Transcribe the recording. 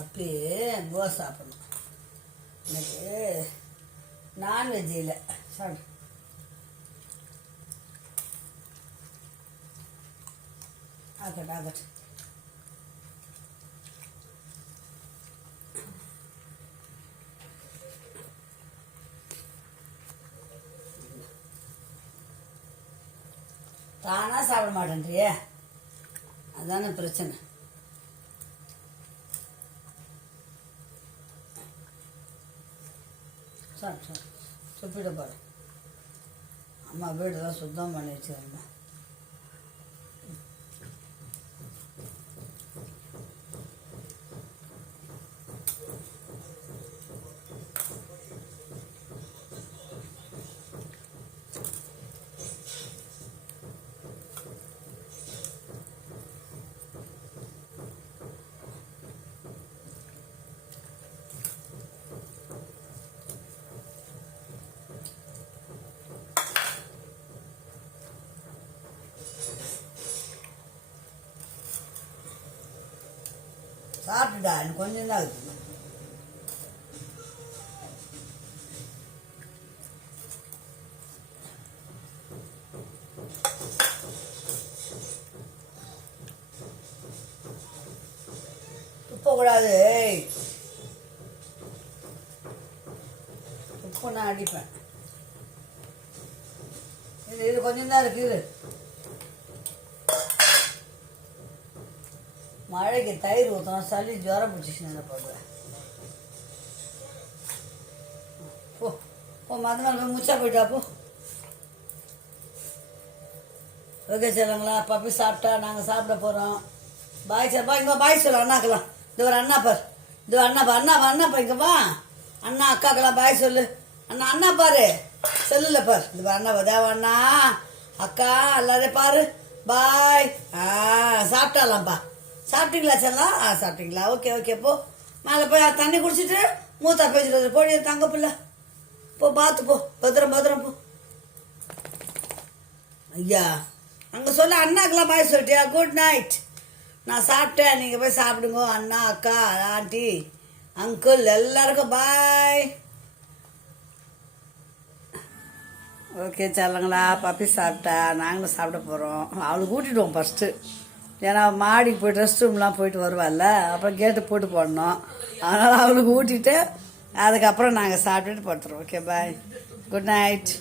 அப்பயே கோவா சாப்பிடணும். எனக்கு நான்வெஜ் இல்லை. சாப்பிடு. ஆகட்டும். தானா சாப்பிட மாட்டேன்றியே, அதான பிரச்சனை. சாப்பிட்டு துப்பிட போகிறேன். அம்மா வீடெல்லாம் சுத்தம் பண்ணி வச்சுருந்தேன். சாப்பிட்டுடா, எனக்கு கொஞ்சம் தான் இருக்குது. துப்பக்கூடாது. துப்பு நான் அடிப்பேன். இது கொஞ்சம் தான் இருக்குது. மழைக்கு தயிர் ஊற்றணும், சளி ஜுரம் பிடிச்சிச்சு. என்ன பண்ணுவேன்? போ மறுநாள் போய் முச்சா போயிட்டா போ. ஓகே சொல்லுங்களா? பப்பி சாப்பிட்டா நாங்கள் சாப்பிட போகிறோம். பாய் சாப்பா. இங்கே பாய் சொல்லு அண்ணாக்கெல்லாம். இது ஒரு அண்ணா பார். இது அண்ணாப்பா இங்கே வா. அண்ணா அக்காக்கெல்லாம் பாய் சொல்லு. அண்ணா பாரு, செல்லுல பார். இது அண்ணா தேவ அண்ணா அக்கா எல்லாரையும் பாரு. பாய். சாப்பிட்டாலாம்ப்பா. சாப்பிட்டீங்களா செல்லாம்? சாப்பிட்டீங்களா? ஓகே போ. மேலே போய் தண்ணி குடிச்சிட்டு மூத்தா பேசுறது போடி. தங்க பிள்ளை போ, பார்த்து போ. பத்திரம் போ. ஐயா அங்கே சொல்ல அண்ணாக்கெல்லாம் பாய் சொல்லிட்டியா? Good night. நான் சாப்பிட்டேன், நீங்கள் போய் சாப்பிடுங்க. அண்ணா அக்கா ஆண்டி அங்கிள் எல்லாருக்கும் பாய். ஓகே சொல்லுங்களா? பப்பி சாப்பிட்டா நாங்களும் சாப்பிட போகிறோம். அவளுக்கு ஊட்டிடுவோம் ஃபஸ்ட்டு. ஏன்னா மாடிக்கு போய்ட்டு ரெஸ்ட் ரூம்லாம் போயிட்டு வருவாள்ல, அப்புறம் கேட்டு போட்டு போடணும். அதனால் அவளுக்கு ஊட்டிட்டு அதுக்கப்புறம் நாங்கள் சாப்பிட்டுட்டு படுத்துருவோம். Okay bye, good night.